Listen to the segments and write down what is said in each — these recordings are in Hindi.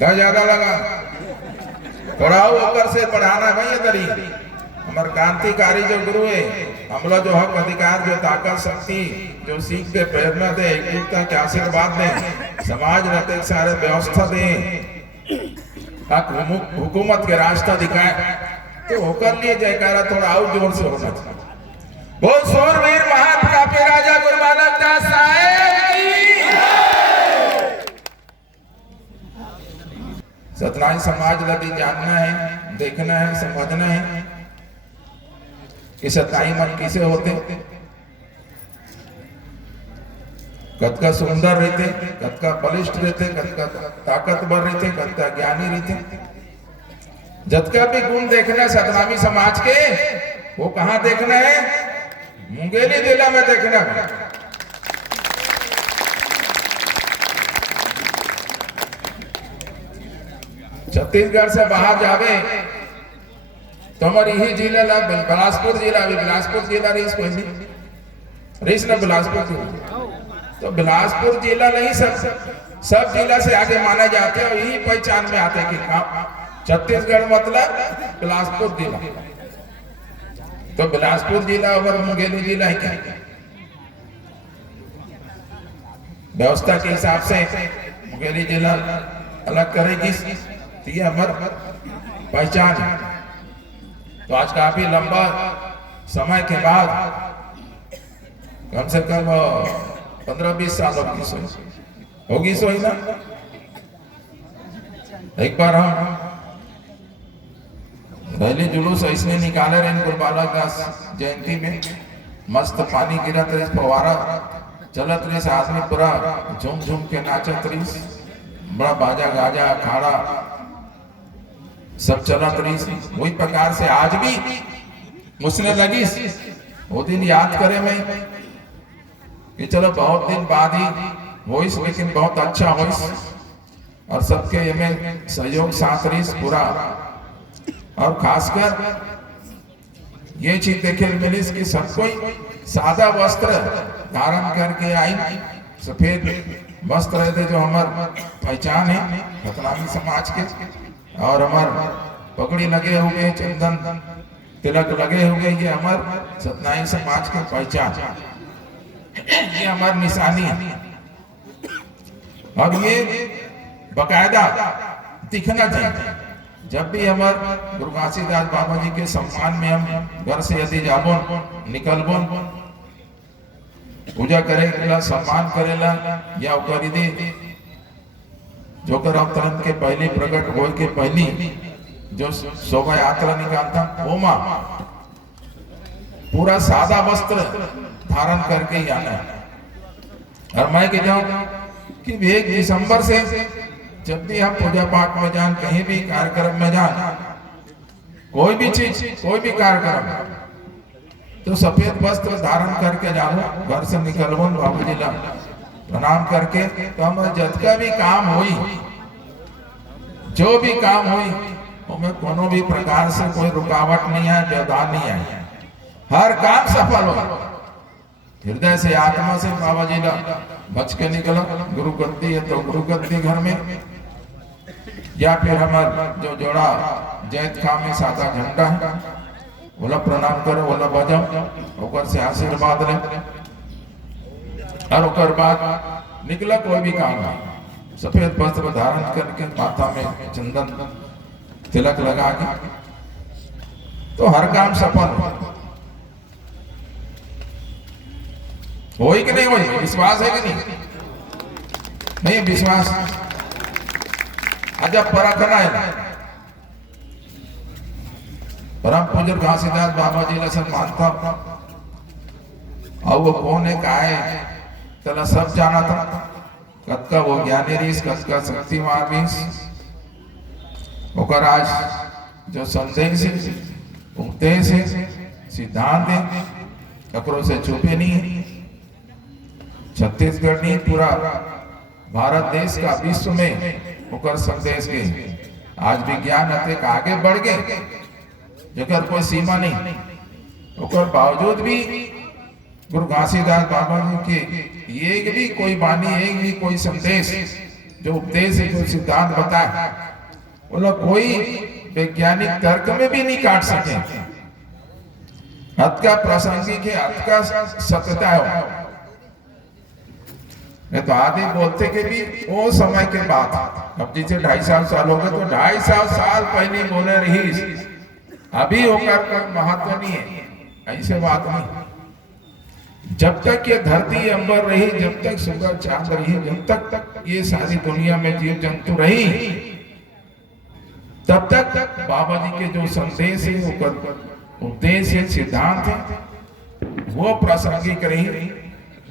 का ज्यादा लगा पढ़ाओ ओकर से पढ़ाना भाई तरी हमारे क्रांतिकारी जो गुरु है हमला जो हक अधिकार जो ताकत शक्ति जो सीख दे प्रेरणा दे एकता के आशीर्वाद दे समाज रहते सारे व्यवस्था दे हक हुकूमत के रास्ता दिखाए तो होकर लिए जयकारा थोड़ा और जोर से होना चाहिए। बहुत शूरवीर महाप्रतापी राजा गुरु बालक दास साहेब सतनाई समाज लगी जानना है देखना है समझना है कि सतनाई मन किसे होते कतका सुंदर रहते कतका बलिष्ठ रहते कतका ताकतवर रहते कतका ज्ञानी रहते जतका भी गुण देखना है सतनामी समाज के वो कहाँ देखना है मुंगेली जिला में देखना है। छत्तीसगढ़ से बाहर जावे तो हमारी ही जिला ला बिलासपुर जिला रहीस कोई नहीं रहीस ना बिलासपुर जिला तो बिलासपुर जिला नहीं सब जिला से आगे माना जाते हैं और यही पहचान में आते हैं कि छत्तीसगढ़ मतलब बिलासपुर जिला तो बिलासपुर जिला और मुंगेली जिला ही क्या व्यवस्था के हिसाब से मुंगेली जिला अलग करेगी ये हमार पहचान है। तो आज काफी लंबा समय के बाद कम से कम 15-20 साल होगी सोई ना एक बार हम पहले जुलूस इसने निकाले रहे गुरु बालक दास जयंती में मस्त पानी गिरत रही फवारा चलत रही आदमी पूरा झूम झूम के नाचत रही बड़ा बाजा गाजा अखाड़ा सब चलत रही वही प्रकार से आज भी मुझने लगी वो दिन याद करे मैं कि चलो बहुत दिन बाद ही वॉइस लेकिन बहुत अच्छा वॉइस और सबके में सहयोग साथ रही पूरा और खासकर ये चीज देखे मिली कि सब कोई सादा वस्त्र धारण करके आई सफेद वस्त्र रहते जो हमार पहचान है सतनामी समाज के और हमार पगड़ी लगे हुए चंदन तिलक लगे हुए ये हमार सतनामी समाज के पहचान ये हमार निशानी है और ये बकायदा दिखना चाहिए जब भी हमारे गुरु घासीदास बाबा जी के सम्मान में हम घर से यदि जाबो निकलबो पूजा करेला सम्मान करेला या करी दे जो कर अवतरण के पहले प्रकट हो के पहली जो शोभा यात्रा निकालता वो मां पूरा सादा वस्त्र धारण करके ही आना है। और मैं कह जाऊं कि 1 दिसंबर से जब भी हम पूजा पाठ में जान कहीं भी कार्यक्रम में जान कोई भी चीज कोई भी कार्यक्रम तो सफेद वस्त्र धारण करके जाओ घर से निकलबो बाबू जी ला प्रणाम करके तो हम जतका भी काम हुई जो भी काम हुई हमें कोनो भी प्रकार से कोई रुकावट नहीं है व्यवधान नहीं है हर काम सफल हो हृदय से आत्मा से बाबा जी ला बच के निकलो गुरु गद्दी है तो गुरु गद्दी घर में या फिर हमारा जो जोड़ा जैत खाम में सादा झंडा है बोला प्रणाम करो बोला बजाओ ओकर से आशीर्वाद ले और ओकर बाद निकला कोई भी काम है सफेद वस्त्र धारण करके माथा में चंदन तिलक लगा के तो हर काम सफल हो कि नहीं होई विश्वास है कि नहीं विश्वास अजब परखना है परम पूज्य घासीदास बाबा जी ला सब मानता और वो कौन है का है तला सब जाना था कतका वो ज्ञानी रीस कतका शक्तिमान रीस ओकर आज जो संदेश है उपदेश है सिद्धांत है ककरों से छुपे नहीं है छत्तीसगढ़ नहीं पूरा भारत देश का विश्व में ओकर संदेश के आज विज्ञान अतिक आगे बढ़ गए जगह कोई सीमा नहीं ओकर बावजूद भी गुरु घासीदास बाबा जी के एक भी कोई वाणी एक भी कोई संदेश जो उपदेश है, जो सिद्धांत बताया, वो लोग कोई वैज्ञानिक तर्क में भी नहीं काट सके। हद का प्रासंगिक है, हद का सत्यता है। नहीं तो आदि बोलते के भी वो समय के बाद, अब जैसे 250 साल हो गए तो 250 साल पहले बोले रही, अभी होकर का महत्व नहीं है, ऐसे बात नहीं। जब तक ये धरती अंबर रही, जब तक सूरज चांद रही, जब तक ये सारी दुनिया में जीव जंतु रही, तब तक बाबा जी के जो संदेश है, उपदेश है, सिद्धांत है, वो प्रासंगिक रही,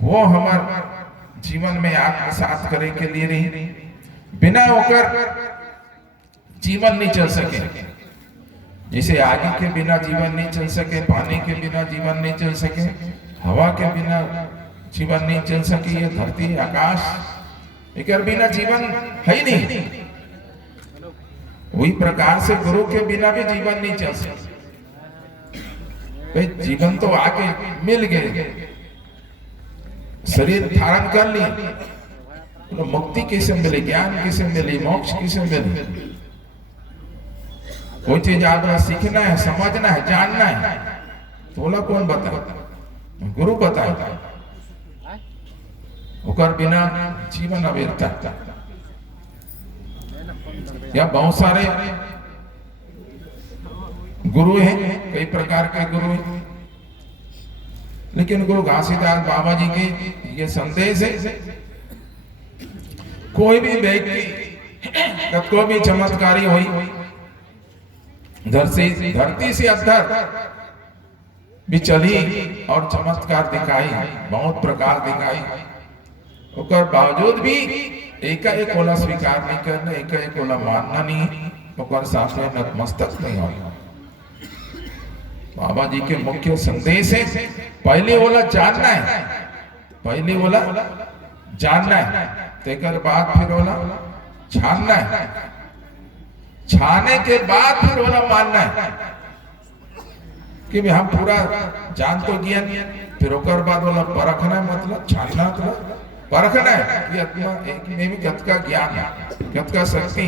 वो हमारे जीवन में आत्मसात करे के लिए रही। बिना होकर जीवन नहीं चल सके। जैसे आगे के बिना जीवन नहीं चल सके, पानी के बिना जीवन नहीं चल सके, हवा के बिना जीवन नहीं चल सके, ये धरती आकाश इनके बिना जीवन है ही नहीं। वही प्रकार से गुरु के बिना भी जीवन नहीं चल सकता। जीवन तो आगे मिल गए, शरीर धारण कर ली, तो मुक्ति किसे मिले, ज्ञान किसे मिले, मोक्ष किसे मिले? कोई चीज आपको सीखना है, समझना है, जानना है, तो बोला कौन बताए? गुरु बताए। उकर बिना जीवन अव्यर्थ। या बहुत सारे गुरु हैं, कई प्रकार के गुरु हैं, लेकिन गुरु घासीदास बाबा जी के ये संदेश है, कोई भी व्यक्ति कोई भी चमत्कारी हुई, धरती से अद्धर भी चली और चमत्कार दिखाई, बहुत प्रकार दिखाई, उसके बावजूद भी एक ओला स्वीकार नहीं करना, एक ओला मानना नहीं, और साथ में नतमस्तक नहीं होना। बाबा जी के मुख्य संदेश है, पहले बोला जानना है, पहले बोला जानना है, तेकर बाद फिर बोला छानना है, छाने के बाद फिर बोला मानना है कि भी हम पूरा जान तो गया, फिर ओकर बाद बोला परखना, मतलब छानना, मतलब परखना है कि आत्मा एक में भी गत का ज्ञान है, गत का शक्ति,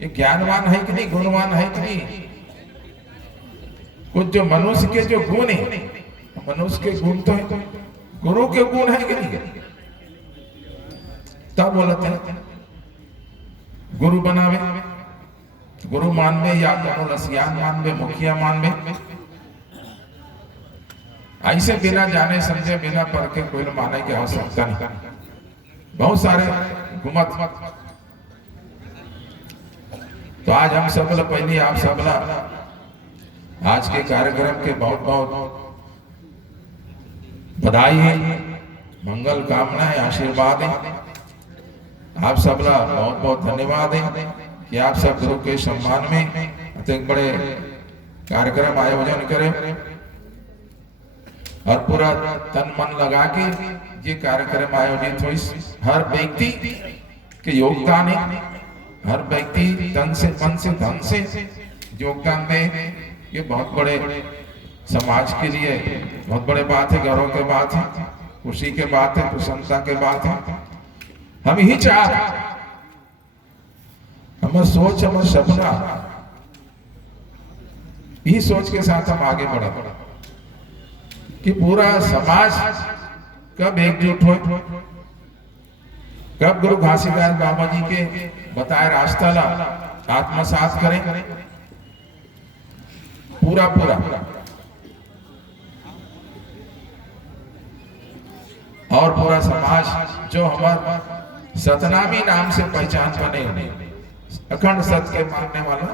ये ज्ञानवान है कि नहीं, गुणवान है कि नहीं। कुछ जो मनुष्य के जो गुण है, मनुष्य के गुण तो है, गुरु के गुण है कि नहीं? तब बोलते हैं गुरु बनावे, गुरु मानवे या रसियान मानवे, मुखिया मानवे, ऐसे बिना जाने समझे, बिना परखे कोई माने की आवश्यकता नहीं। बहुत सारे घुमत। तो आज हम सब पहले आप सब आज के कार्यक्रम के बहुत बहुत बधाई है, मंगल कामना है, आशीर्वाद है। आप सब बहुत बहुत धन्यवाद है कि आप सब गुरु के सम्मान में एक बड़े कार्यक्रम आयोजन करें और पूरा तन मन लगा के ये कार्यक्रम आयोजित हो। हर व्यक्ति के योगदान है, हर व्यक्ति तन से मन से धन से योगदान दे, ये बहुत बड़े समाज के लिए बहुत बड़े बात है, गौरव के बात है, खुशी के बात है, प्रसन्नता के बात है। हम ही चाह, हमारा सोच, हमारा सपना, यही सोच के साथ हम आगे बढ़े कि पूरा समाज कब एकजुट हो, कब गुरु घासीदास बाबा जी के बताए रास्ता ला आत्मसात करें पूरा पूरा, और पूरा समाज जो हमारा सतनामी नाम से पहचान बने हुए, अखंड सत्य के मानने वाला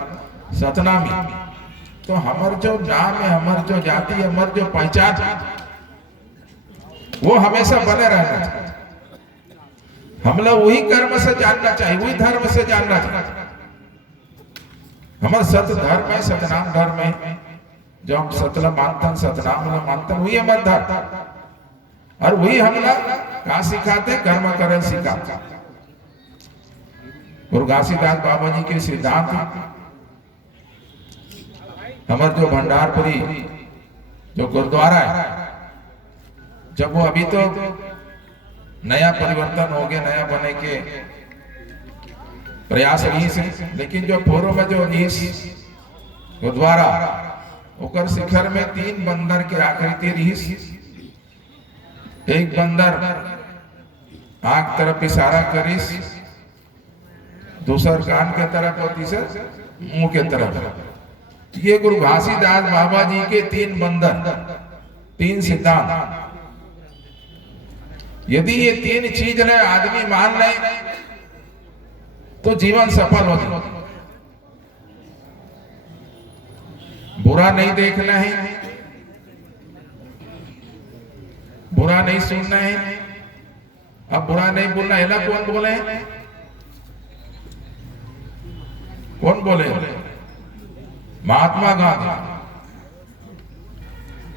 सतनामी, तो हमार जो नाम है, हमार जो जाति, हमार जो पहचान, वो हमेशा बने रहना चाहिए। हम लोग वही कर्म से जानना चाहिए, वही धर्म से जानना चाहिए। हमारा सत धर्म है, सतनाम धर्म है, जो हम सतला मानते, सतनाम मानते, वही हमारा धर्म, और वही हम लोग कहा सिखाते, कर्म करें सिखाते। गुरु घासीदास बाबा जी के सिद्धांत, हमारे जो भंडारपुरी जो गुरुद्वारा है, जब वो अभी तो नया परिवर्तन हो गया, नया बने के प्रयास रही से, लेकिन जो पूर्व में जो रीस गुरुद्वारा ओकर शिखर में 3 बंदर के आकृति रही। एक बंदर आंख तरफ इशारा करिस, दूसर कान के तरफ और तीसर मुंह के तरफ। ये गुरु घासीदास बाबा जी के 3 बंदर, 3 सिद्धांत। यदि ये 3 चीज ने आदमी मान ले तो जीवन सफल हो जाए। बुरा नहीं देखना है, बुरा नहीं सुनना है। अब बुरा नहीं बोलना है ना, कौन बोले? कौन बोले? महात्मा गांधी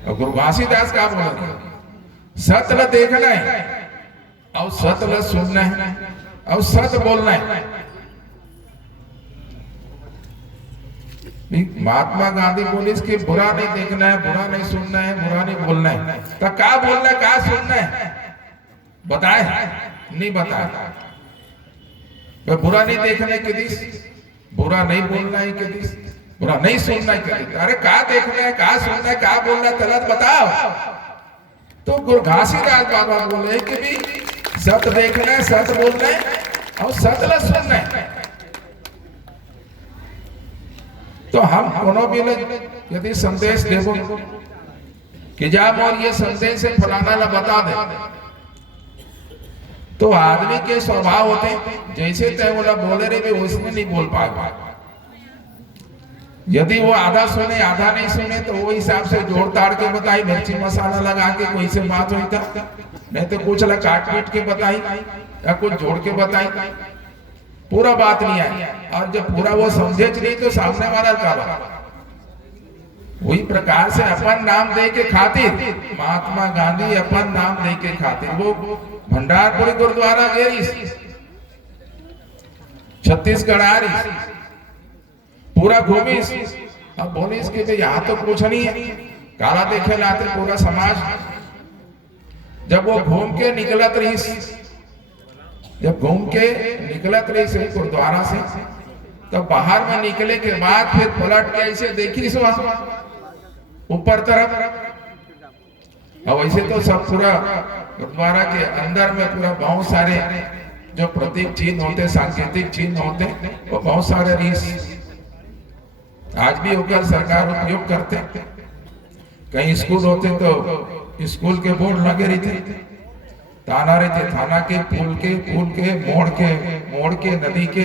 और गुरु घासीदास का बोले सत्य देखना है और सत्य सुनना है और सत्य बोलना है। महात्मा गांधी बोले कि बुरा नहीं देखना है, बुरा नहीं सुनना है, बुरा नहीं बोलना है। तो क्या बोलना है, क्या सुनना है बताए? नहीं बताया। तो बुरा नहीं देखना है के दिस, बुरा नहीं बोलना है के दिस, बुरा नहीं सुनना है के दिस। अरे क्या देखना है, क्या सुनना है, क्या बोलना है, तलत बताओ। तो गुरु घासीदास बाबा बोले कि भी सत्य देखना है, सत्य बोलना है और सत्य सुनना है। तो हम कोनो भी यदि संदेश देखो कि जा और ये संदेश है फलाना ला बता दे, तो आदमी के स्वभाव होते जैसे तय बोला बोले रे भी उसमें नहीं बोल पाएगा। यदि वो आधा सुने आधा नहीं सुने तो वो हिसाब से जोड़ ताड़ के बताई, मिर्ची मसाला लगा के कोई से बात हुई था, नहीं तो कुछ ला काट पीट के बताई या कुछ जोड़ के बताई, पूरा बात नहीं आई। और जब पूरा वो समझे नहीं तो सामने वाला का बात। वही प्रकार से अपन नाम दे के खातिर महात्मा गांधी अपन नाम दे के खातिर वो भंडारपुरी गुरुद्वारा गई, छत्तीसगढ़ आ रही, पूरा घूमी। अब बोले इसके तो यहाँ तो कुछ नहीं है, काला देखे लाते पूरा समाज। जब वो घूम के निकलत रही, जब घूम के निकलत रही से गुरुद्वारा से, तब बाहर में निकले के बाद फिर पलट के ऐसे देखी ऊपर तरफ। अब वैसे तो सब पूरा गुरुद्वारा के अंदर में पूरा बहुत सारे जो प्रतीक चिन्ह होते, सांकेतिक चिन्ह होते, वो बहुत सारे रीस आज भी होकर सरकार उपयोग करते। कहीं स्कूल होते तो स्कूल के बोर्ड लगे रहते, थाना रहते थाना के, पुल के मोड़ के नदी के,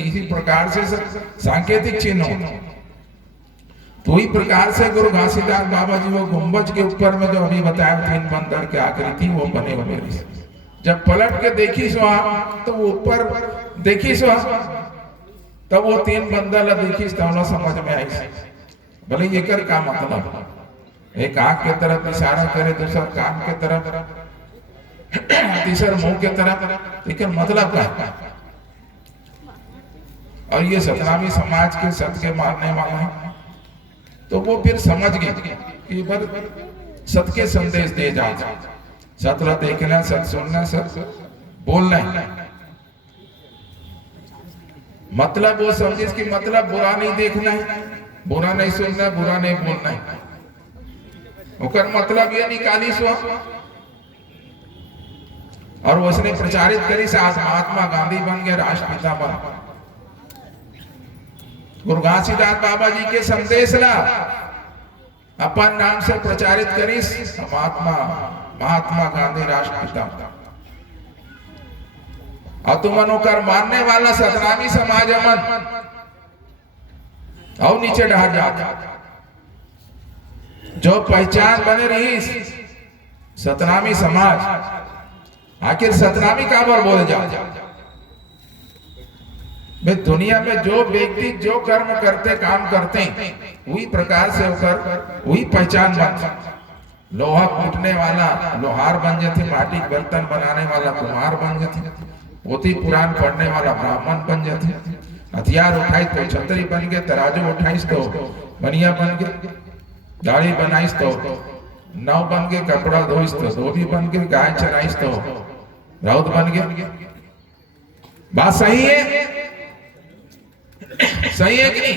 इसी प्रकार से सांकेतिक चिन्ह होते। तो इस प्रकार से गुरु घासीदास बाबा जी वो गुंबज के ऊपर में जो अभी बताया 3 बंदर की आकृति वो बने हुए। जब पलट के देखी सो तो वो ऊपर देखी सो तब वो 3 बंदर देखी तो समझ में आई। भले ये कर का मतलब, एक आंख के तरफ इशारा करे, दूसरा कान के तरफ, तीसरा मुंह के तरफ, लेकिन मतलब क्या? और ये सतनामी समाज के सत्य के मानने वाला है, तो वो फिर समझ गए कि सत्य के संदेश दिए जाते, सत्य देखना, सत्य सुनना, सत्य बोलना है। मतलब वो समझे कि मतलब बुरा नहीं देखना है, बुरा नहीं सुनना, बुरा नहीं बोलना है। उकर मतलब ये निकाली सो और उसने प्रचारित करी से आज महात्मा गांधी बन गए, राष्ट्रपिता बन। गुरु घासीदास बाबा जी के संदेश ला अपन नाम से प्रचारित करी महात्मा गांधी राष्ट्रपिता। और तुमन होकर मानने वाला सतनामी समाज अमन और नीचे ढह जाता। जो पहचान बने रही सतनामी समाज, आखिर सतनामी का बार बोले जाओ। दुनिया में जो व्यक्ति जो कर्म करते, काम करते हैं, वही प्रकार से होकर वही पहचान बनता। लोहा कूटने वाला लोहार बन जाते, माटी बर्तन बनाने वाला कुम्हार बन जाते, पोथी पुराण पढ़ने वाला ब्राह्मण बन जाते, हथियार उठाई तो छतरी बन गए, तराजू उठाईस तो बनिया बन गए, दाढ़ी बनाईस तो नाव बन गए, कपड़ा धोईस तो धोबी बन गए, गाय चराईस तो राउत बन गए। बात सही है? सही है कि नहीं?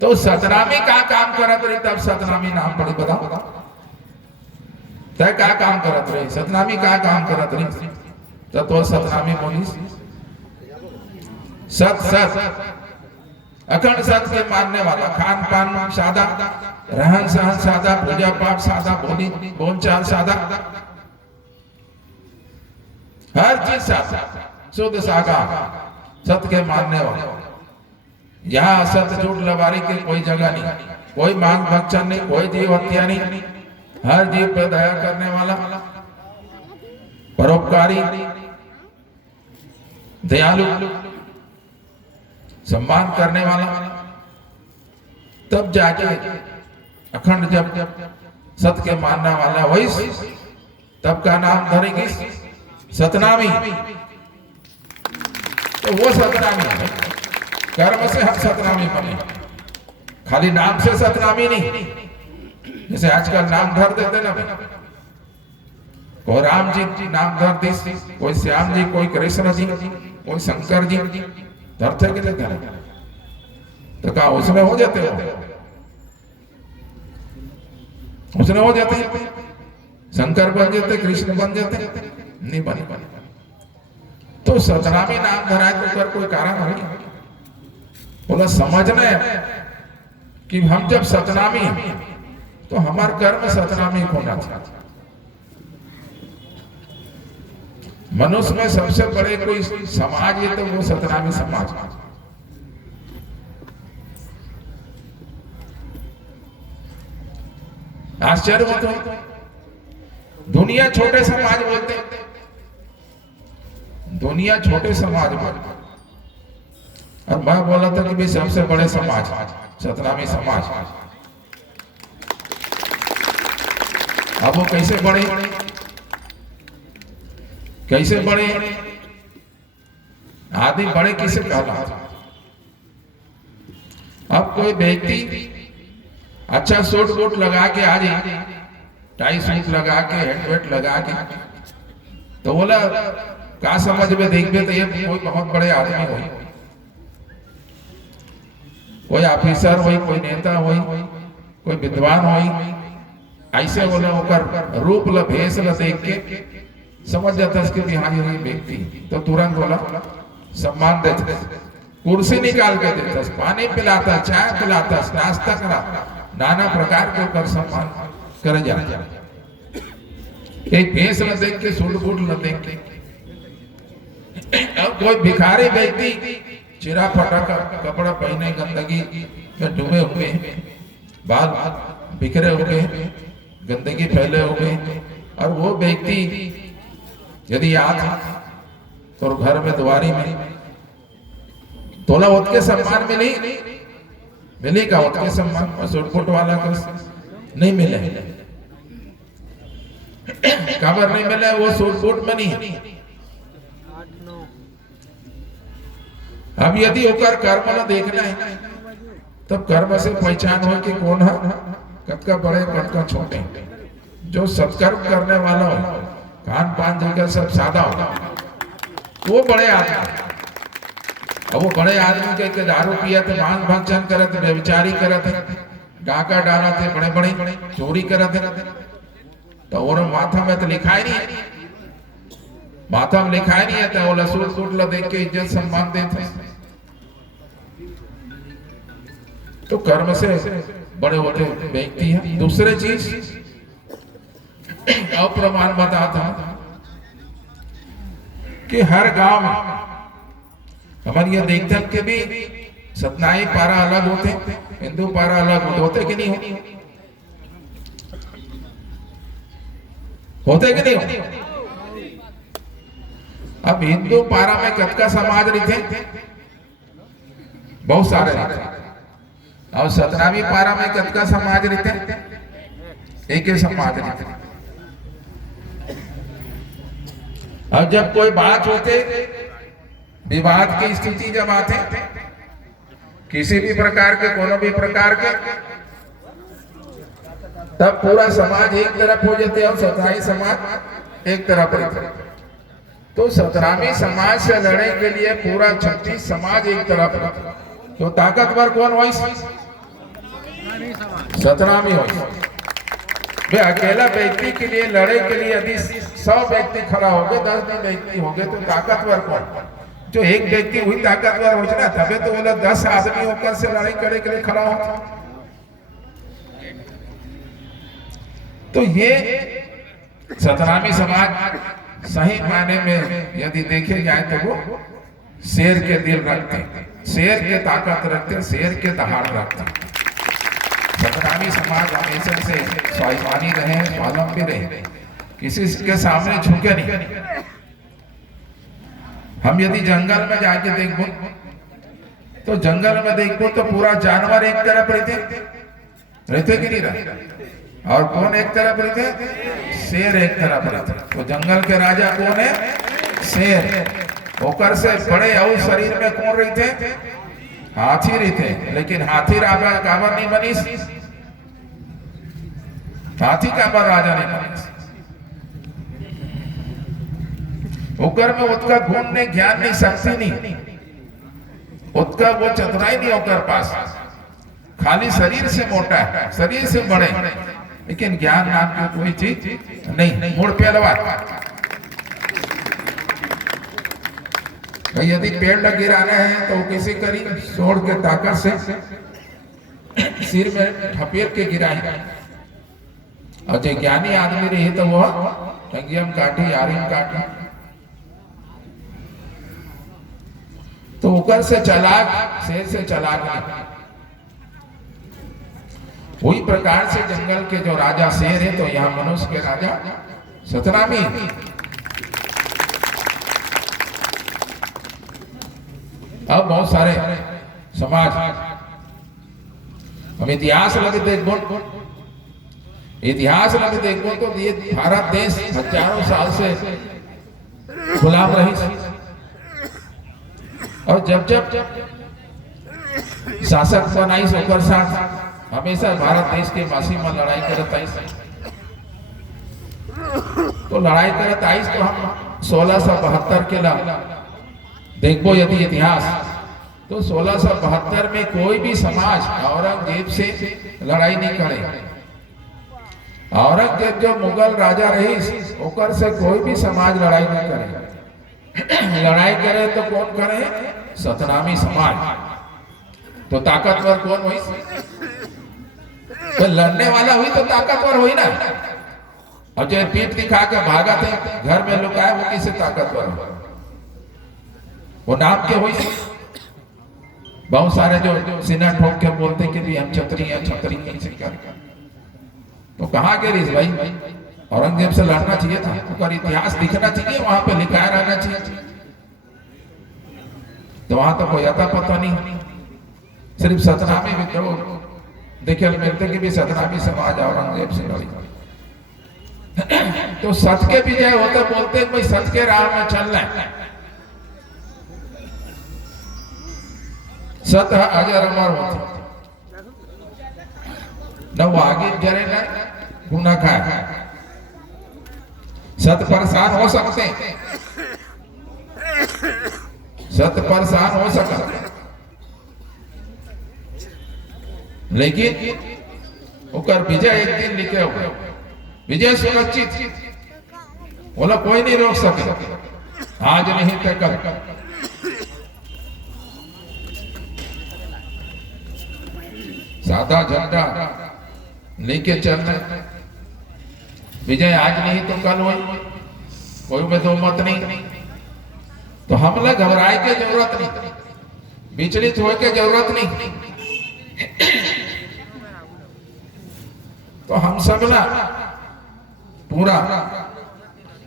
तो सतनामी का काम करत रही तब सतनामी नाम पड़ी, बताओ तय का काम करत रही, सतनामी का काम करत रही तो सतनामी बोली सत सत अखंड सत के मानने वाला, खान पान सादा, रहन सहन सादा, पूजा पाठ सादा, बोली बोलचाल सादा, हर चीज सादा, शुद्ध सादा, सत के मानने वाला। यहाँ असत झूठ लबारी की कोई जगह नहीं, कोई मांग भक्षण नहीं, कोई जीव हत्या नहीं, हर जीव पर दया करने वाला, परोपकारी, दयालु, सम्मान करने वाला। तब जाके अखंड जब सत के मानने वाला वही तब का नाम धरेगी सतनामी। तो वो सतनामी है, कर्म से हम सतनामी बने, खाली नाम से सतनामी नहीं। जैसे आजकल नाम धर देते ना, कोई राम जी नाम धर दी, कोई श्याम जी, कोई कृष्ण जी, कोई शंकर जी, धरते कि नहीं धरे? तो कहा उसमें हो जाते हो, उसमें हो जाते, शंकर बन जाते, कृष्ण बन जाते, नहीं बने। तो सतनामी नाम धराए तो कर कोई कारण नहीं। बोला समझना है कि हम जब सतनामी तो हमारा कर्म सतनामी होना चाहिए। मनुष्य में सबसे बड़े कोई समाज है तो वो सतनामी समाज। आश्चर्य होता है, दुनिया छोटे समाज बोलते, दुनिया छोटे समाज बोलते, और मैं बोला था कि भाई सबसे बड़े समाज सतनामी समाज। अब वो कैसे बड़े, कैसे बड़े, आदमी बड़े किसे कहला? अब कोई व्यक्ति अच्छा सूट वूट लगा के आ जाए, टाई सूट लगा के, हेडवेट लगा के, तो बोला का समझ में देखते तो ये कोई बहुत बड़े आदमी हो, कोई ऑफिसर हो, कोई नेता हो, कोई विद्वान हो। ऐसे बोला होकर रूप ल भेष ल देख के समझ जाता है कि हाँ ये व्यक्ति, तो तुरंत बोला सम्मान देते, कुर्सी निकाल के देता, पानी पिलाता, चाय पिलाता, नाश्ता करा, नाना प्रकार के ऊपर सम्मान कर जाता। एक भेष ल देख के, सूट बूट ल देख के। अब कोई भिखारी व्यक्ति चिरा फटा कपड़ा पहने, गंदगी में डूबे हुए, बाल बिखरे हुए, गंदगी फैले हुए, और वो व्यक्ति यदि आज तो घर में द्वारी में तोला उसके सम्मान मिली, मिलेगा उसके सम्मान, और सूटबूट वाला को नहीं मिले, खबर नहीं मिले, वो सूटबूट में नहीं। अब यदि होकर कर्म न देखना है तब कर्म से पहचान हो कि कौन है कटका बड़े कटका छोटे। जो सत्कर्म करने वाला हो, खान पान जगह सब सादा हो, वो बड़े आदमी। अब वो बड़े आदमी के दारू पिया थे, मांस भक्षण करे थे, व्यभिचारी करे थे, डाका डाला थे, बड़े बड़े चोरी करे थे, तो वो माथा में तो लिखा ही नहीं, माथा में लिखा ही नहीं है, तो वो लसूट सूट ला देख के इज्जत सम्मान देते। तो कर्म से बड़े होते व्यक्ति हैं। दूसरे चीज अप्रमाण बताता कि हर गांव में हमारे ये देखते हैं कि भी सतनाई पारा अलग होते, हिंदू पारा अलग होते कि नहीं होते कि नहीं होते? अब हिंदू पारा में कतका समाज रहते, बहुत सारे रहते, और सतनामी पारा में कतका समाज रहते, एक ही समाज रहते। अब जब कोई बात होते, विवाद की स्थिति जब आते, किसी भी प्रकार के, कोनो भी प्रकार के, तब पूरा समाज एक तरफ हो जाते और सतनाई समाज एक तरफ रहते। तो सतनामी समाज से लड़ने के लिए पूरा 36 समाज एक तरफ है। तो ताकतवर कौन हो? सतनामी हो। वे अकेला व्यक्ति के लिए लड़े के लिए यदि 100 व्यक्ति खड़ा हो गए, 10 भी व्यक्ति हो गए, तो ताकतवर कौन? जो एक व्यक्ति हुई ताकतवर हो ना, तबे तो बोला 10 आदमी होकर से लड़ाई करे के लिए खड़ा हो। तो ये सतनामी समाज सही मायने में यदि देखे जाए तो वो शेर के दिल रखते, शेर के ताकत रखते, शेर के दहाड़ रखते। सतनामी समाज हमेशा से स्वाभिमानी रहे, स्वावलंबी रहे, किसी के सामने झुके नहीं। हम यदि जंगल में जाके देखो तो जंगल में देखो तो पूरा जानवर एक तरफ रहते कि नहीं रहते? और कौन एक तरफ रहते? शेर एक तरफ रहते। तो जंगल के राजा कौन है? शेर। होकर से बड़े और शरीर में कौन रहते? हाथी रहते। लेकिन हाथी काबर नहीं बनी, हाथी काबर राजा नहीं बनी। होकर में उसका गुण नहीं, ज्ञान नहीं, शक्ति नहीं, उसका वो चतुराई नहीं होकर पास। खाली शरीर से मोटा है, शरीर से बड़े, लेकिन ज्ञान नाम की कोई चीज नहीं। मुड़ पहलवा यदि पेड़ लग गिराना है तो किसी करी सोड़ के ताकत से सिर में ठपेट के गिराएगा। और जो ज्ञानी आदमी रही तो वह टंगियम काटी, आरिम काटी। तो ऊपर से चलाक, शेर से चलाक नहीं। वही प्रकार से जंगल के जो राजा शेर है, तो यहाँ मनुष्य के राजा सतनामी। अब बहुत सारे समाज, हम इतिहास लगे देखो, इतिहास लगे देखो तो ये भारत देश हजारों साल से गुलाम रही। और जब जब शासक बनाई होकर साथ हमेशा भारत देश के वासी में लड़ाई करत आई। तो लड़ाई करत आई तो हम 1672 के ला देखो यदि इतिहास, तो 1672 में कोई भी समाज औरंगजेब से लड़ाई नहीं करे। औरंगजेब जो मुगल राजा रही, ओकर से कोई भी समाज लड़ाई नहीं करे। लड़ाई करे तो कौन करे? सतनामी समाज। तो ताकतवर कौन हुई? तो लड़ने वाला हुई तो ताकतवर हुई ना। और जो पीठ दिखा के भागा थे, घर में लुकाए, वो किसे ताकतवर हो? वो नाम के हुई। बहुत सारे जो सीना ठोक के बोलते कि भी हम छतरी हैं, छतरी कैसे कर। तो कहाँ के रिस भाई? औरंगजेब से लड़ना चाहिए था, उसका इतिहास दिखना चाहिए, वहां पे लिखाया रहना चाहिए। तो वहां तो कोई आता पता नहीं। सिर्फ सतनामी विद्रोह देखे मिलते कि भी सतनामी समाज औरंगजेब से लड़ी। तो सत्य के विजय होते बोलते भाई सत्य के राह में चलना है। सत्य अजर अमर होते, न वो आगे जरे न गुना खाए। सत्य परेशान हो सकते, सत्य परेशान हो सकता, लेकिन उकर विजय एक दिन लिखे हुए, विजय सुनिश्चित, बोला कोई नहीं रोक सके, आज नहीं तो कल। सादा झंडा लेके चलना, विजय आज नहीं तो कल हो, कोई में दो मत नहीं। तो हम लोग घबराए के जरूरत नहीं, विचलित होने की जरूरत नहीं। तो हम सब ना पूरा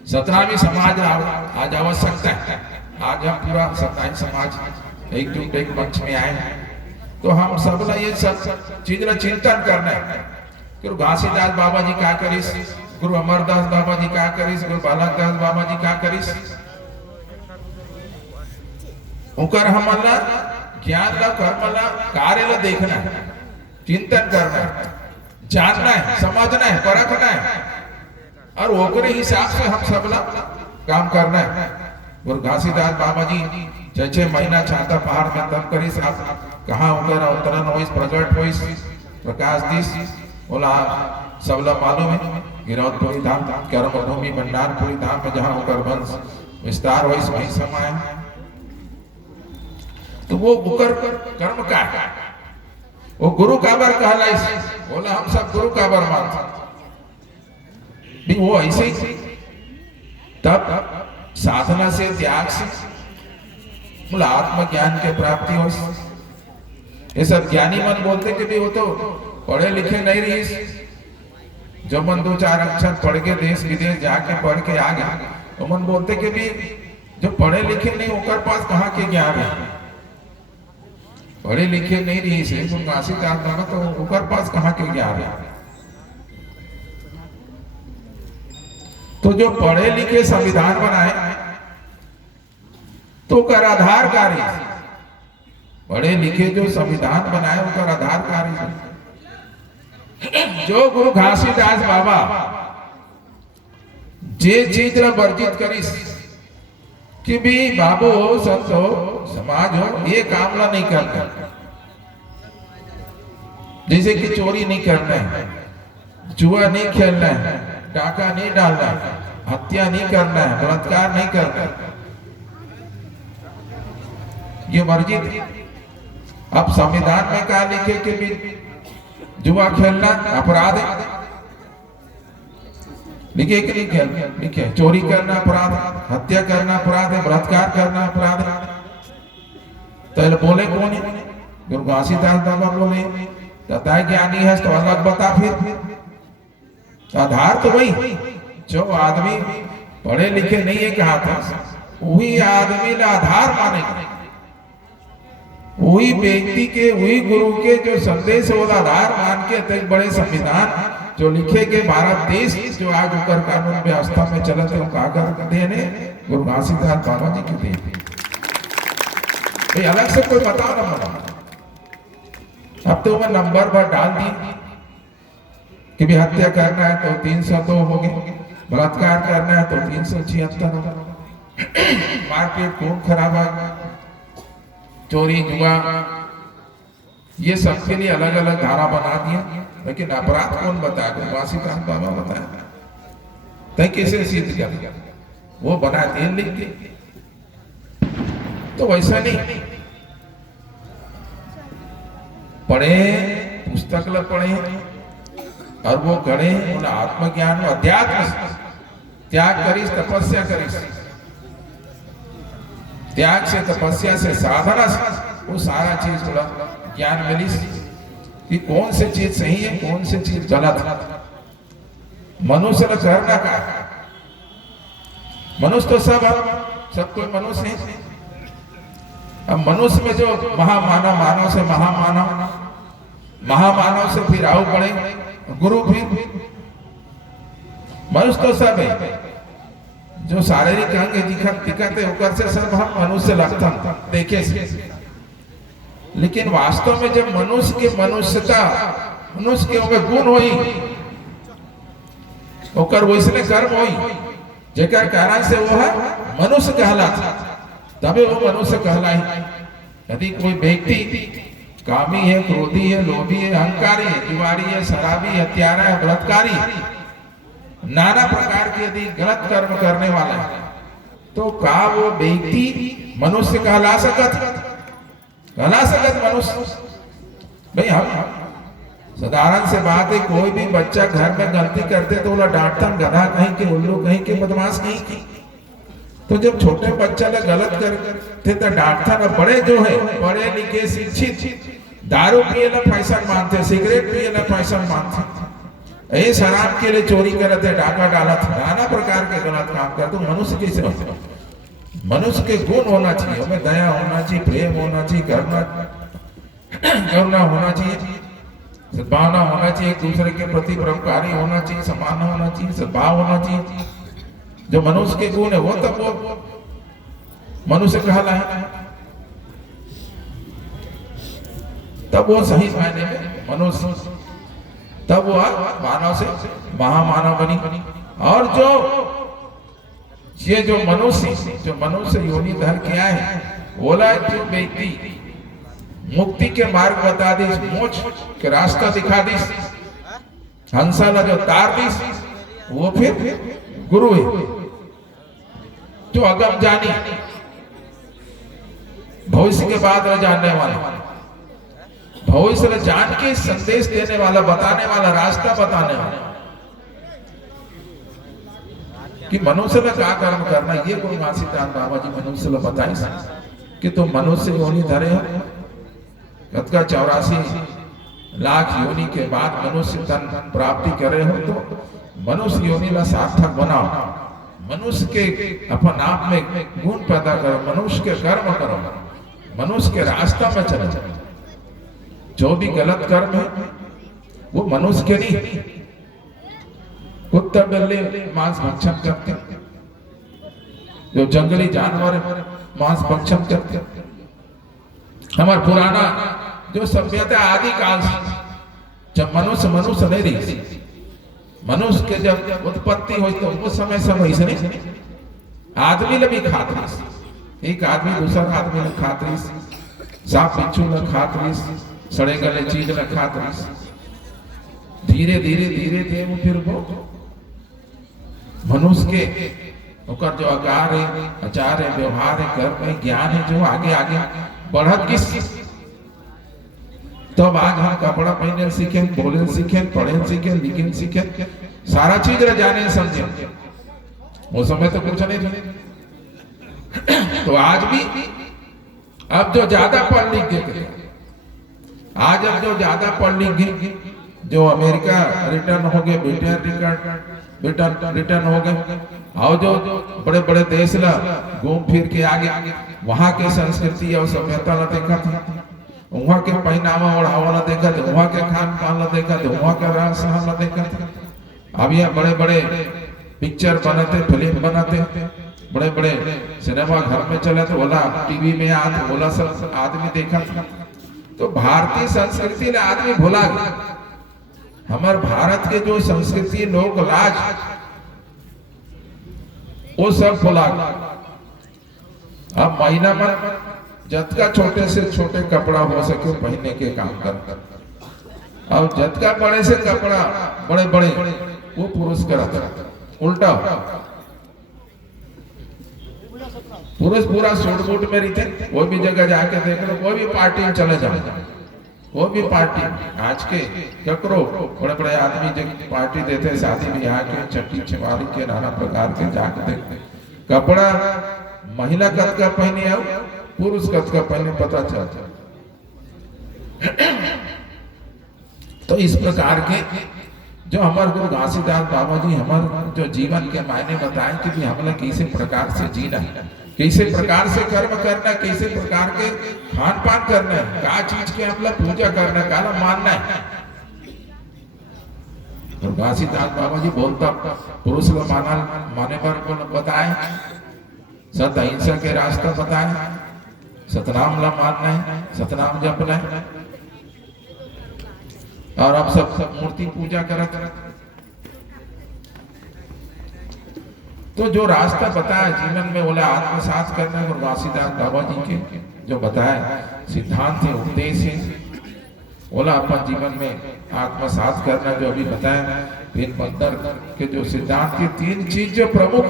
सतनामी समाज आज आवश्यकता है। आज हम पूरा सतनामी समाज एकजुट एक मंच में आए हैं। तो हम सब ना ये सब चीज ना चिंतन करना है। गुरु घासीदास बाबा जी क्या करीस, गुरु अमरदास बाबा जी क्या करीस, गुरु बालकदास बाबा जी क्या करीस। उनकर हमला ज्ञान ला, कर्म ला, कार्य ला देखना है, चिंतन करना है, जानना है, समझना है, परखना है, और ओकरे हिसाब से हम सब ला काम करना है। गुरु घासीदास बाबा जी 6 महीना छाता पहाड़ में तप करी साहब कहाँ होकर अवतरण होइस प्रकट होइस प्रकाश दिस बोला सबला मालूम है गिरौदपुरी धाम कर्म भूमि भंडारपुरी धाम में जहाँ होकर वंश विस्तार होइस वही समाया। तो वो बुकर कर्म का है, वो गुरु का बर कहलाइस। बोला हम सब गुरु का बर मानते भी वो ऐसे ही तब साधना से त्याग से बोला आत्मज्ञान के प्राप्ति हो। ये सब ज्ञानी मन बोलते कि भी वो तो पढ़े लिखे नहीं रही, जो मन 2-4 अक्षर पढ़ के देश विदेश जाके पढ़ के आ गया तो मन बोलते कि भी जो पढ़े लिखे नहीं होकर पास कहाँ के ज्ञान है। पढ़े लिखे नहीं रही से गुरु घासीदास बाबा तो ऊपर पास कहाँ के ज्ञान है। तो जो पढ़े लिखे संविधान बनाए तो कर आधारकारी, पढ़े लिखे जो संविधान बनाए उनका आधारकारी जो गुरु घासीदास बाबा जे चीज वर्जित करी कि भी बाबू हो संत हो समाज हो ये कामला नहीं करना। जैसे कि चोरी नहीं करना है, जुआ नहीं खेलना है, डाका नहीं डालना है, हत्या नहीं करना है, बलात्कार नहीं करना है, ये वर्जित। अब संविधान में कहा लिखे कि भी जुआ खेलना अपराध है, लिखे कि नहीं खेल लिखे। चोरी करना अपराध है, हत्या करना अपराध है, बलात्कार करना अपराध है। तो बोले कौन है? गुरु घासीदास बाबा बोले कहता है ज्ञानी है तो अलग बता। फिर आधार तो वही जो आदमी पढ़े लिखे नहीं है कहा था वही आदमी ने आधार मानेगा, वही व्यक्ति के वही गुरु के जो संदेश वो आधार मान के तक बड़े संविधान जो लिखे के भारत देश जो आज ऊपर कानून व्यवस्था में चलते हैं कागज देने गुरु घासीदास बाबा जी की देन। भाई अलग से कोई बताओ ना मना। अब तो मैं नंबर पर डाल दी कि भी हत्या करना है तो 302 हो गए, बलात्कार करना है तो 376 हो गए, मारपीट खून खराबा चोरी जुआ ये सबके लिए अलग अलग धारा बना दिया। लेकिन अपराध कौन बताया? गुरु घासीदास बाबा बताया। तय कैसे सिद्ध कर वो बना दिए लिख के। तो वैसा नहीं पढ़े पुस्तक ल पढ़े और वो गढ़े उन आत्मज्ञान अध्यात्म त्याग करीस तपस्या करीस, त्याग से तपस्या से साधना से वो सारा चीज थोड़ा ज्ञान मिली कि कौन सी चीज सही है कौन सी चीज गलत है। मनुष्य ने करना का मनुष्य तो सब कोई मनुष्य है। अब मनुष्य में जो महामानव मानव से महामानव, महामानव से फिर आओ पड़े गुरु भी मनुष्य तो सब है। जो शारीरिक अंग दिखाते होकर से सब हम मनुष्य लगता देखे से। लेकिन वास्तव में जब मनुष्य की मनुष्यता मनुष्य के होकर गुण होई होकर वैसने कर्म होई जेकर कारण से वो है मनुष्य कहलाता, तबे वो मनुष्य कहलाई। यदि कोई व्यक्ति कामी है, क्रोधी है, लोभी है, अहंकारी है, जुआरी है, शराबी, हत्यारा है, बलात्कारी, नाना प्रकार के यदि गलत कर्म करने वाला है तो का वो व्यक्ति मनुष्य कहला सकत मनुष्य? भाई हम साधारण से बात है, कोई भी बच्चा घर में गलती करते तो बोला डांटता गधा कहीं के, उल्लू कहीं के, बदमाश कहीं के। तो जब छोटे बच्चा लोग गलत करते तो डांटता ना। बड़े जो है पढ़े लिखे शिक्षित दारू पिए ला पैसा मानते, सिगरेट पिए ला पैसा मानते, ये शराब के लिए चोरी करते, डाका डालत, नाना प्रकार के गलत काम करते। मनुष्य कैसे होते? मनुष्य के गुण होना चाहिए, हमें दया होना चाहिए, प्रेम होना चाहिए, करुणा होना चाहिए, सद्भावना होना चाहिए, एक दूसरे के प्रति परोपकारी होना चाहिए, समान होना चाहिए, सद्भाव होना चाहिए। जो मनुष्य के गुण है वो तब वो मनुष्य कहला है, तब वो सही मायने में मनुष्य, तब वो मानव से महामानव बनी। और जो ये जो मनुष्य योनि धर के आए बोला जो व्यक्ति मुक्ति के मार्ग बता दी, मोक्ष के रास्ता दिखा दी, हंसा जो तार दी, वो फिर गुरु है जो अगम जानी, भविष्य के बाद न जानने वाला, भविष्य जान के संदेश देने वाला, बताने वाला, रास्ता बताने वाला कि मनुष्य ने क्या कर्म करना। ये गुरु घासीदास बाबा जी मनुष्य ने बताई कि तुम मनुष्य योनि धरे हो, 84 लाख योनि के बाद मनुष्य तन प्राप्ति करे हो, तो मनुष्य योनि ला सार्थक बनाओ, मनुष्य के अपन आप में गुण पैदा करो, मनुष्य के कर्म करो, मनुष्य के रास्ता में चलो। जो भी गलत कर्म है वो मनुष्य के नहीं, कुत्ता बिल्ली मांस भक्षण करते, जो जंगली जानवर मांस भक्षण करते। हमारा पुराना जो सभ्यता आदि काल से जब मनुष्य नहीं रही, मनुष्य के जब उत्पत्ति हुई तो उस समय से नहीं आदमी ने भी खात रही, एक आदमी दूसरा आदमी ने खात रही, सांप बिच्छू ने खात रही, सड़े गले चीज ने खात रही। धीरे धीरे वो फिर वो मनुष्य के ओकर जो आकार है, आचार है, व्यवहार है, कर्म है, ज्ञान है, जो आगे बढ़त किस तब आज हम कपड़ा पहने सीखे, बोले सीखे, पढ़े सीखे, लिखे सीखे, सारा चीज जाने समझे। वो समय तो कुछ नहीं था। तो आज भी अब जो ज्यादा पढ़ लिख गए, आज अब जो ज्यादा पढ़ लिख गए, जो अमेरिका रिटर्न हो गए, ब्रिटेन रिटर्न हो गए, और जो बड़े बड़े देश ला घूम फिर के आगे वहां के संस्कृति और सभ्यता ला देखा था, वहां के पहनावा ओढ़ावा ला देखा था, वहां के खान पान ला देखा था, वहां का रहन सहन ला देखा था। अब यहाँ बड़े बड़े पिक्चर बनाते, फिल्म बनाते, बड़े बड़े सिनेमा घर में चले तो बोला टीवी में आते, बोला सब आदमी देखा था। तो भारतीय संस्कृति ने आदमी भुला गया। हमारे भारत के जो संस्कृति, लोक लाज, वो सब भुला गया। अब महीना में जतका छोटे से छोटे कपड़ा हो सके पहनने के काम कर, और जतका बड़े से कपड़ा बड़े बड़े वो पुरुष करता, उल्टा पुरुष पूरा सूट बूट में रहते। वो भी जगह जाके देख लो, कोई भी पार्टी में चले जाओ, वो भी पार्टी आज के ककरो बड़े बड़े आदमी जो पार्टी देते, शादी ब्याह के, छठी छिवारी के, नाना प्रकार के जाके देखते, कपड़ा महिला कद का पहने आओ, पुरुष कद का पहने, पता चलता। तो इस प्रकार के जो हमारे गुरु घासीदास बाबा जी हमारे जो जीवन के मायने बताएं कि भी हमने किसी प्रकार से जीना है, कैसे प्रकार से कर्म करना, कैसे प्रकार के खान पान करना है, क्या चीज के हमला पूजा करना, क्या मानना है। तो घासीदास बाबा जी बोलता पुरुष को माने पर बताए, सत अहिंसा के रास्ता बताए, सतनाम ला मानना है, सतनाम जपना है, और अब सब मूर्ति पूजा करत। तो जो रास्ता बताया जीवन में बोला आत्मसात करना, और घासीदास बाबा जी के जो बताया सिद्धांत है, उपदेश है, बोला अपन जीवन में आत्मसात करना जो अभी बताया। फिर मंदिर के जो सिद्धांत की 3 चीज जो प्रमुख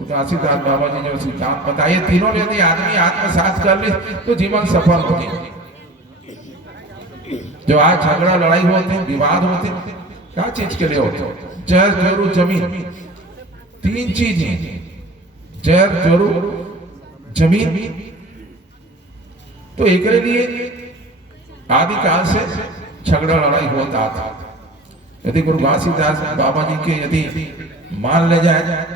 घासीदास बाबा जी जो सिद्धांत बताए, तीनों यदि आदमी आत्मसात कर ले तो जीवन सफल हो जाए। जो आज झगड़ा लड़ाई होते हैं, विवाद होते हैं, क्या चीज के लिए होते हैं? जहर जोरू जमीन, 3 चीज हैं, जहर जोरू जमीन। तो एक लिए आदि काल से झगड़ा लड़ाई होता था। यदि गुरु घासीदास बाबा जी के यदि मान ले जाए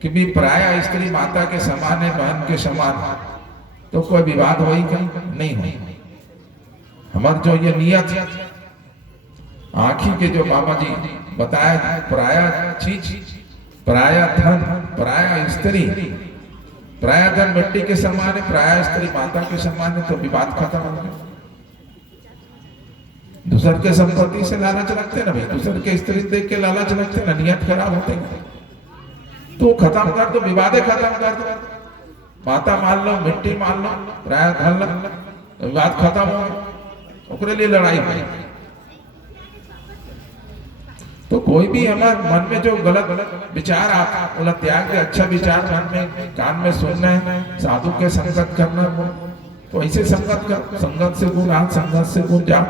कि भी पराया स्त्री माता के समान है, बहन के समान, तो कोई विवाद हो ही नहीं हो। हमार जो ये नियत आँखी के जो बाबा जी बताया, पराया चीज, पराया धन, पराया स्त्री, पराया धन मिट्टी के समान है, पराया स्त्री माता के समान है, तो विवाद खत्म हो गया। दूसर के संपत्ति से लालच रखते ना भाई, दूसर के स्त्री देख के लालच रखते ना, नियत खराब होते हैं। तो खत्म कर दो, विवादे खत्म कर दो, माता मान लो, मिट्टी मान लो, राय धन लो, विवाद खत्म हो गए, ओकरे लिए लड़ाई हुई। तो कोई भी हमारे मन में जो गलत विचार आता, बोला त्याग के अच्छा विचार मन में कान में सुनना है, साधु के संगत करना, तो ऐसे संगत कर, संगत से गुण आ, संगत से गुण जा।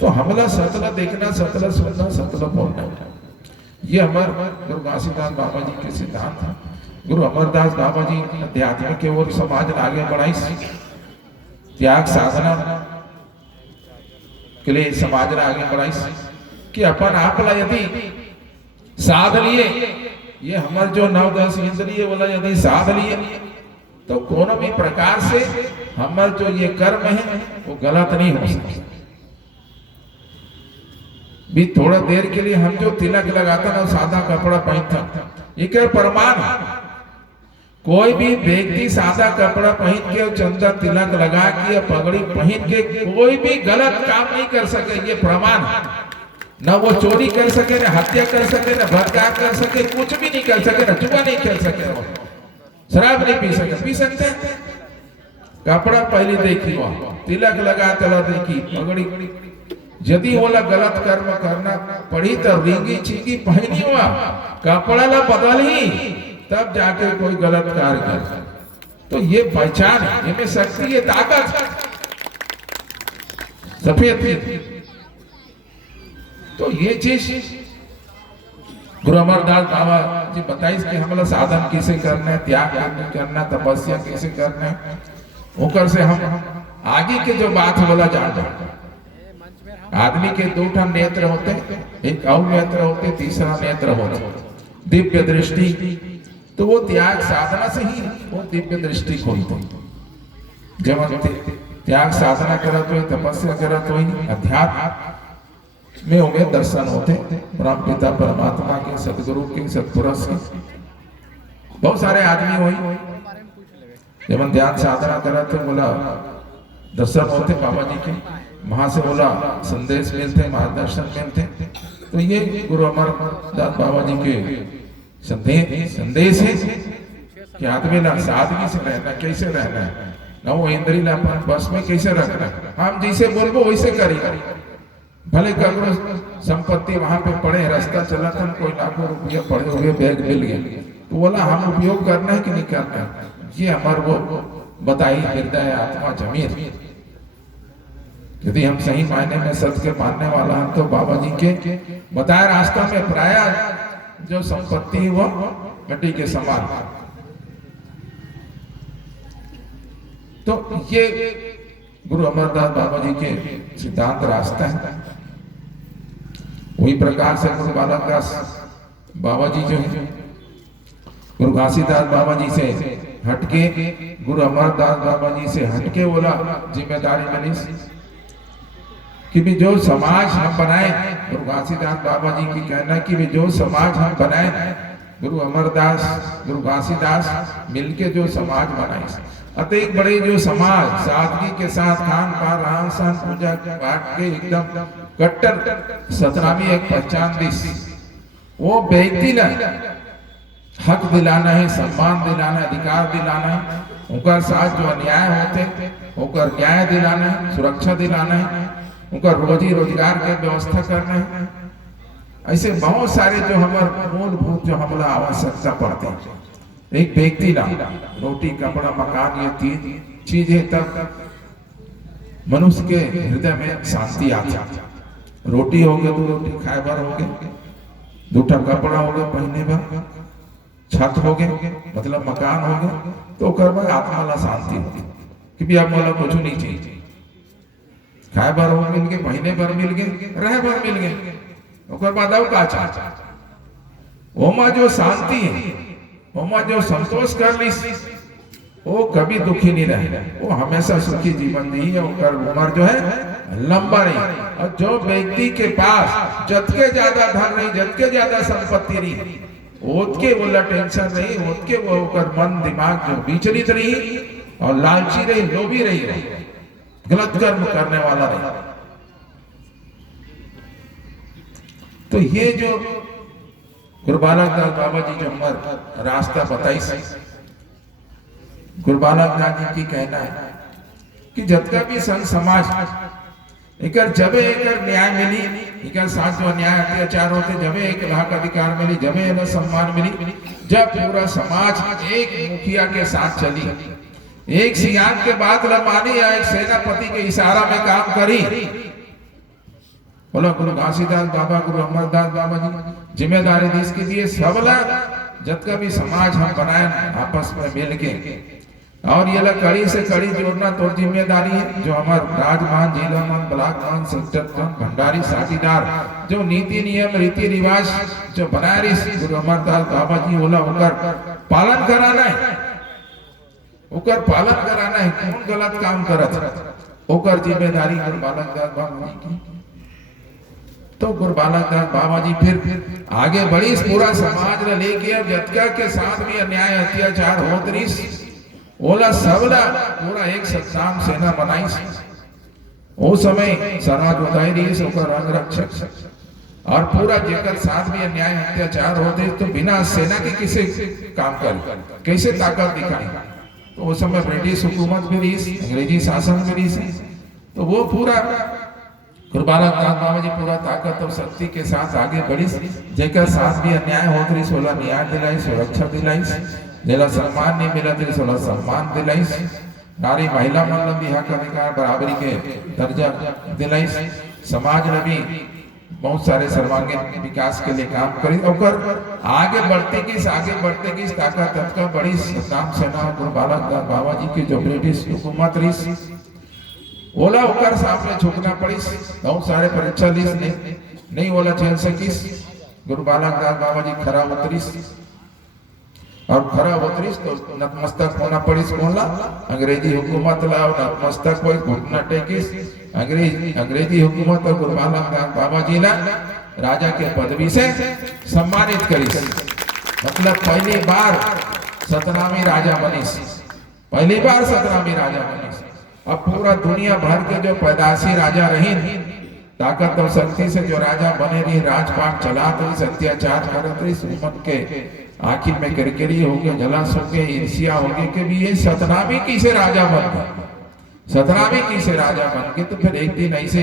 तो हमला सतला देखना, सतला सुनना, सतला बोलना, ये हमारे गुरु घासीदास बाबा जी के सिद्धांत था। गुरु अमरदास बाबा जी अध्यात्म के ओर समाज आगे बढ़ाई, त्याग साधना के लिए समाज आगे बढ़ाई कि अपन आप यदि साध लिए, ये हमारे जो 9-10 इंद्रिय बोला यदि साध लिए, तो कोनो भी प्रकार से हमारे जो ये कर्म है वो गलत नहीं हो सकते। भी थोड़ा देर के लिए हम जो तिलक लगाता ना, सादा कपड़ा पहनता, ये क्या प्रमाण है? कोई भी व्यक्ति सादा कपड़ा पहन के, चंदा तिलक लगा के, पगड़ी पहन के कोई भी गलत काम नहीं कर सके, ये प्रमाण है। न वो चोरी कर सके, न हत्या कर सके, न बलात्कार कर सके, कुछ भी नहीं कर सके, न जुआ नहीं खेल सके, शराब नहीं पी सके, पी सकते कपड़ा पहले देखी, वह तिलक लगा चला देखी, पगड़ी, यदि ओला गलत कर्म करना पड़ी तो रिंगी चीगी पहनी हुआ कपड़ा ला बदल ही, तब जाके कोई गलत कार्य कर। तो ये पहचान है, इनमें शक्ति, ये ताकत है, सफेद। तो ये चीज गुरु अमरदास बाबा जी बताइए कि हमला साधन कैसे करना है, त्याग करना, तपस्या कैसे करना है, ओकर से हम आगे के जो बात बोला जाता। आदमी के 2 नेत्र होते, एक और नेत्र होते, तीसरा नेत्र होता दिव्य दृष्टि। तो वो त्याग साधना से ही वो दिव्य दृष्टि खोलते। जब त्याग साधना करत हो, तपस्या करत हो, अध्यात्म में उन्हें दर्शन होते, ब्रह्म पिता परमात्मा के, सदगुरु के, सत्पुरुष के। बहुत सारे आदमी हुई जब ध्यान साधना करत हो, बोला दर्शन होते बाबा जी के, वहां से बोला संदेश मिलते, मार्गदर्शन मिलते। तो ये गुरु अमरदास बाबा जी के संदेश है कि आदमी ना सादगी से रहना, कैसे रहना है, ना वो इंद्री ला बस में कैसे रखना है। हम जैसे बोलबो वैसे करेगा। भले करो संपत्ति वहां पे पड़े, रास्ता चला था, कोई लाखों रुपया पड़े हुए बैग मिल गया, तो बोला हम उपयोग करना है कि नहीं करना है, ये हमारे वो बताई हृदय आत्मा जमीन। यदि हम सही मायने में सत्य के मानने वाला हैं, तो बाबा जी के बताए रास्ता में प्राय जो संपत्ति है वो मिट्टी के समान। तो ये गुरु अमरदास बाबा जी के सिद्धांत रास्ता है। वही प्रकार से गुरु बालकदास बाबा जी जो है, गुरु घासीदास बाबा जी से हटके, गुरु अमरदास बाबा जी से हटके बोला जिम्मेदारी मिली कि भी जो समाज हम बनाए, गुरु घासीदास बाबा जी की कहना कि भी जो समाज हम बनाए, गुरु अमरदास, गुरु घासीदास मिलके जो समाज बनाए, अतः एक बड़े जो समाज सादगी के साथ खान पान रहन सहन पूजा पाठ के एकदम कट्टर सतनामी एक पहचान दी, वो व्यक्ति ना हक दिलाना है, सम्मान दिलाना है, अधिकार दिलाना है, उनका साथ जो अन्याय होते उनका न्याय दिलाना है, सुरक्षा दिलाना है, उनका रोजी रोजगार के व्यवस्था करना है। ऐसे बहुत सारे जो हमारे मूलभूत जो हमला आवश्यकता पड़ते हैं। एक व्यक्ति ना रोटी कपड़ा मकान ये 3 चीजें तब मनुष्य के हृदय में शांति आती। रोटी हो गए तो रोटी खाए भर हो गए, 2 कपड़ा हो गए पहने भर, छत हो गए मतलब मकान हो गए, तो कर आत्मा ला शांति होती कि भी अब मोला कुछ नहीं चाहिए, खाए भर हो मिल गए, महीने भर मिल गए, रह भर मिल गए, ओकर बाद अब का चाचा ओमा जो शांति है, ओमा जो संतोष कर ली, वो कभी दुखी नहीं रहे, वो हमेशा सुखी जीवन दी है। ओकर उम्र जो है लंबा रही। और जो व्यक्ति के पास जतके ज्यादा धन नहीं, जतके ज्यादा संपत्ति नहीं, ओतके बोला टेंशन नहीं, ओतके वो ओकर मन दिमाग जो विचलित रही और लालची रही, लोभी रही, गलत कर्म करने वाला नहीं। तो ये जो गुरु बालक दास बाबा जी जो हमार रास्ता बताई से गुरु बालक दास जी की कहना है कि जतका भी संत समाज एकर जबे एकर न्याय मिली, एकर साथ जो अन्याय अत्याचार होते जबे एक हक अधिकार मिली, जबे एकर सम्मान मिली, जब पूरा समाज एक मुखिया के साथ चली, एक सियान के बात ल मानी या एक सेनापति के इशारा में काम करी। बोला गुरु घासीदास बाबा, गुरु अमरदास बाबा जी जिम्मेदारी दी इसकी दिए सबला जतका भी समाज हम बनाए आपस में मिल के, और ये कड़ी से कड़ी जोड़ना तो जिम्मेदारी है। जो हमारे राजमान, जिलामान, ब्लॉकमान, सेक्टरमान, भंडारी, साथीदार जो नीति नियम रीति रिवाज जो बनाए रही गुरु अमरदास बाबा जी बोला होकर पालन कराना है, ओकर पालन कराना है। कौन गलत काम करत ओकर जिम्मेदारी गुरु बालक दास बाबा जी की। तो गुरु बालक दास बाबा जी फिर आगे बढ़ी, इस पूरा समाज ने लेके जतका के साथ भी अन्याय अत्याचार होत रही ओला सबला पूरा एक सत्ताम सेना बनाई। वो समय सरहद उदाई रही से ओकर रंग रक्षक और पूरा जेकर साथ भी अन्याय अत्याचार होते तो बिना सेना के किसे काम कर कैसे ताकत दिखाई। तो उस समय ब्रिटिश हुकूमत भी रही, अंग्रेजी शासन भी रही, तो वो पूरा गुरु बालक दास बाबा जी पूरा ताकत और शक्ति के साथ आगे बढ़ी। जेकर साथ भी अन्याय होत रही सोला न्याय दिलाई, सुरक्षा दिलाई, जेला सम्मान नहीं मिला थे सोला सम्मान दिलाई, नारी महिला मन भी हक अधिकार बराबरी के दर्जा दिलाई। समाज ने भी बहुत सारे सर्वांगीण विकास के लिए काम करी। और आगे बढ़ते की ताकत तत्का बड़ी सत्ताम सेना गुरु बालक दास बाबा जी की जो ब्रिटिश हुकूमत रही ओला होकर सामने झुकना पड़ी। बहुत सारे परीक्षा ली नहीं ओला झेल सकीस। गुरु बालक दास बाबा जी खरा उतरीस और खरा उतरीस तो नतमस्तक होना पड़ीस। बोला अंग्रेजी हुकूमत ला नतमस्तक कोई घुटना टेकिस। अंग्रेजी हुकूमत और गुरु बालक दास बाबा जी ला राजा के पदवी से सम्मानित करीस। मतलब पहली बार सतनामी राजा बनीस, पहली बार सतनामी राजा बनीस। अब पूरा दुनिया भर के जो पैदाशी राजा रही ताकत और शक्ति से जो राजा बने रही, राजपाट चलात रही, अत्याचार करत रही, सुमन के आखिर में किरकिरी हो गए, जलास हो गए, ईर्ष्या हो गई कि भी ये सतनामी की से राजा बन गए, सतनामी की से राजा बन गए। तो फिर एक दिन ऐसे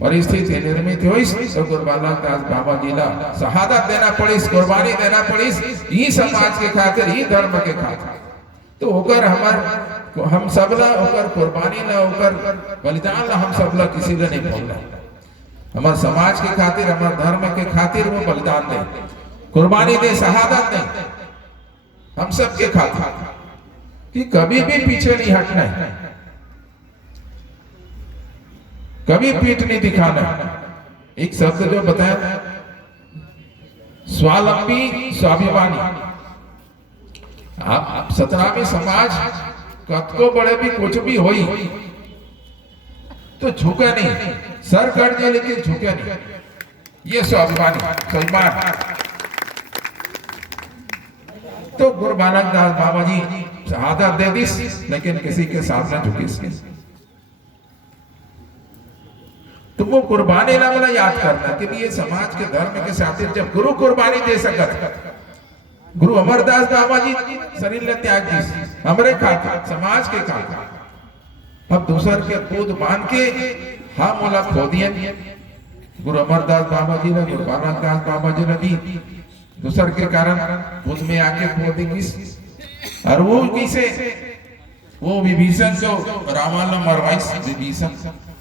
परिस्थिति निर्मित हुई तो गुरु बालक दास बाबा जी ला शहादत देना पड़ी, कुर्बानी देना पड़ी, ये समाज के खातिर, ये धर्म के खातिर। तो ओकर हम सबला ओकर कुर्बानी ला ओकर बलिदान ला हम सबला किसी ने नहीं बोलना। हमारे समाज के खातिर, हमारे धर्म के खातिर वो बलिदान दे, कुर्बानी दे, शहादत दे, हम सब के खातिर कि कभी भी पीछे नहीं हटना है, कभी पीठ नहीं दिखाना। एक शब्द जो बताया स्वावलंबी स्वाभिमानी। आप सतनामी समाज कतको बड़े भी कुछ भी होई तो झुका नहीं, सर कट जाए लेकिन झुका नहीं, ये स्वाभिमानी स्वाभिमान। तो गुरु बालक दास बाबा जी शहादत दे दी लेकिन किसी के सामने झुकी। तो वो कुर्बानी ला वाला याद करना कि ये समाज के धर्म के साथ जब गुरु कुर्बानी दे सकत, गुरु अमरदास बाबा जी शरीर ले त्याग दी हमरे खातिर, समाज के खातिर। अब दूसर के खुद मान के हम मोला खो दिए। गुरु अमरदास बाबा जी ने, गुरु बालक दास बाबा जी ने भी दूसर के कारण खुद में आके खो दी। और वो किसे, वो विभीषण को रावण ने मरवाई। विभीषण